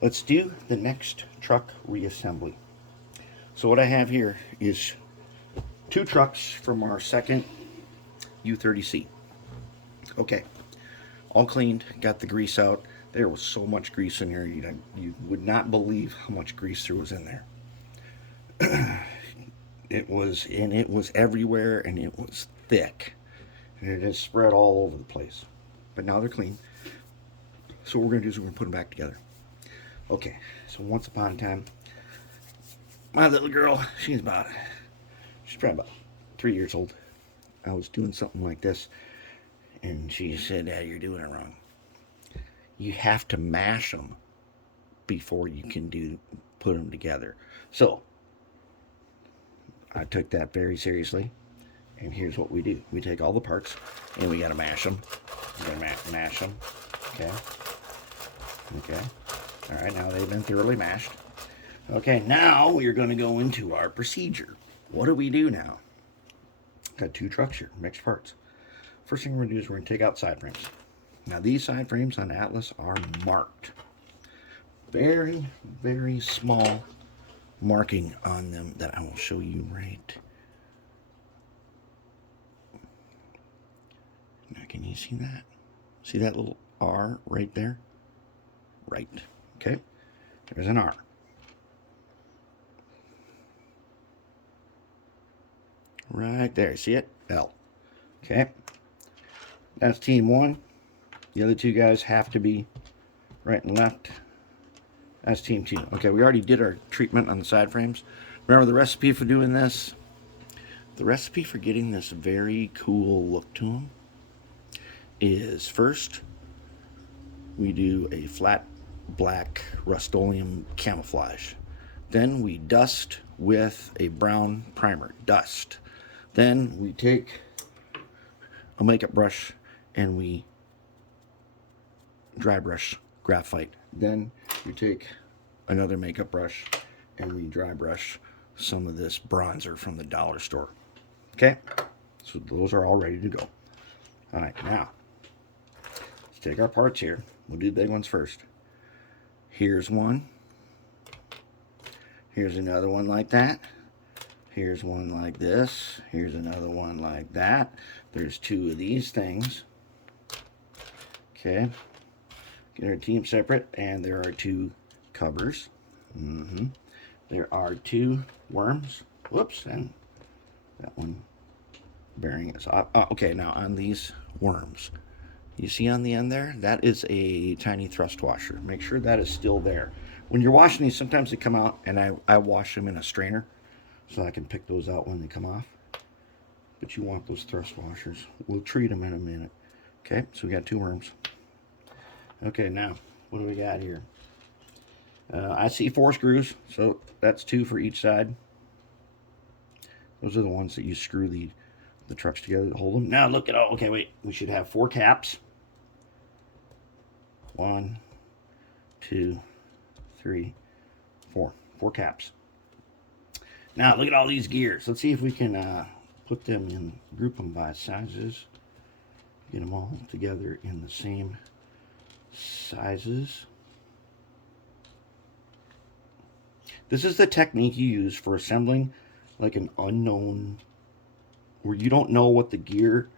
let's do the next truck reassembly. So what I have here is two trucks from our second U30C. Okay, all cleaned, got the grease out. There was so much grease in here, you would not believe how much grease there was in there. It was everywhere, and it was thick, and it is spread all over the place. But now they're clean. So what we're gonna do is we're gonna put them back together. Okay, so once upon a time, my little girl, she's probably about 3 years old. I was doing something like this, and she said, "Dad, you're doing it wrong. You have to mash them before you can put them together." So I took that very seriously, and here's what we do: we take all the parts, and we gotta mash them. We gotta mash them. Okay. Okay. All right. Now they've been thoroughly mashed. Okay. Now we're going to go into our procedure. What do we do now? Got two trucks here, mixed parts. First thing we're going to do is we're going to take out side frames. Now these side frames on Atlas are marked. Very, very small marking on them that I will show you right. Now can you see that? See that little R right there? Right. Okay. There's an R. Right there. See it? L. Okay. That's team one. The other two guys have to be right and left. That's team two. Okay, we already did our treatment on the side frames. Remember the recipe for doing this? The recipe for getting this very cool look to them is first we do a flat black Rust-Oleum camouflage. Then we dust with a brown primer, dust. Then we take a makeup brush and we dry brush graphite. Then we take another makeup brush and we dry brush some of this bronzer from the dollar store. Okay, so those are all ready to go. All right, now let's take our parts here. We'll do the big ones first. Here's one. Here's another one like that. Here's one like this. Here's another one like that. There's two of these things. Okay. Get our team separate, and there are two covers. There are two worms. Whoops, and that one bearing is off. Oh, okay, now on these worms, you see on the end there, that is a tiny thrust washer. Make sure that is still there. When you're washing these, sometimes they come out, and I wash them in a strainer so I can pick those out when they come off. But you want those thrust washers. We'll treat them in a minute. Okay, so we got two worms. Okay, now, what do we got here? I see 4 screws, so that's 2 for each side. Those are the ones that you screw the trucks together to hold them. Now look at all, okay, wait, we should have 4 caps. 1, 2, 3, 4. 4 caps. Now look at all these gears. Let's see if we can put them in, group them by sizes. Get them all together in the same sizes. This is the technique you use for assembling like an unknown, where you don't know what the gear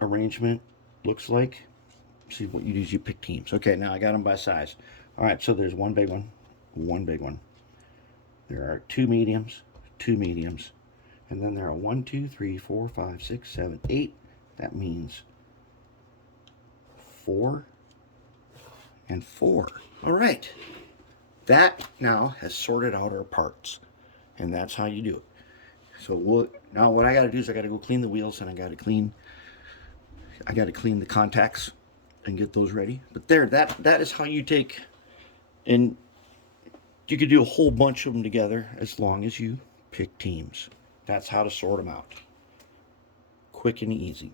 arrangement looks like. See, what you do is you pick teams. Okay, now I got them by size. All right, so there's one big one, one big one. There are 2 mediums, 2 mediums, and then there are 1, 2, 3, 4, 5, 6, 7, 8. That means 4 and 4. All right. That now has sorted out our parts, and that's how you do it. So now what I got to do is I got to go clean the wheels, and I got to clean the contacts and get those ready. But that is how you take, and you could do a whole bunch of them together as long as you pick teams. That's how to sort them out. Quick and easy.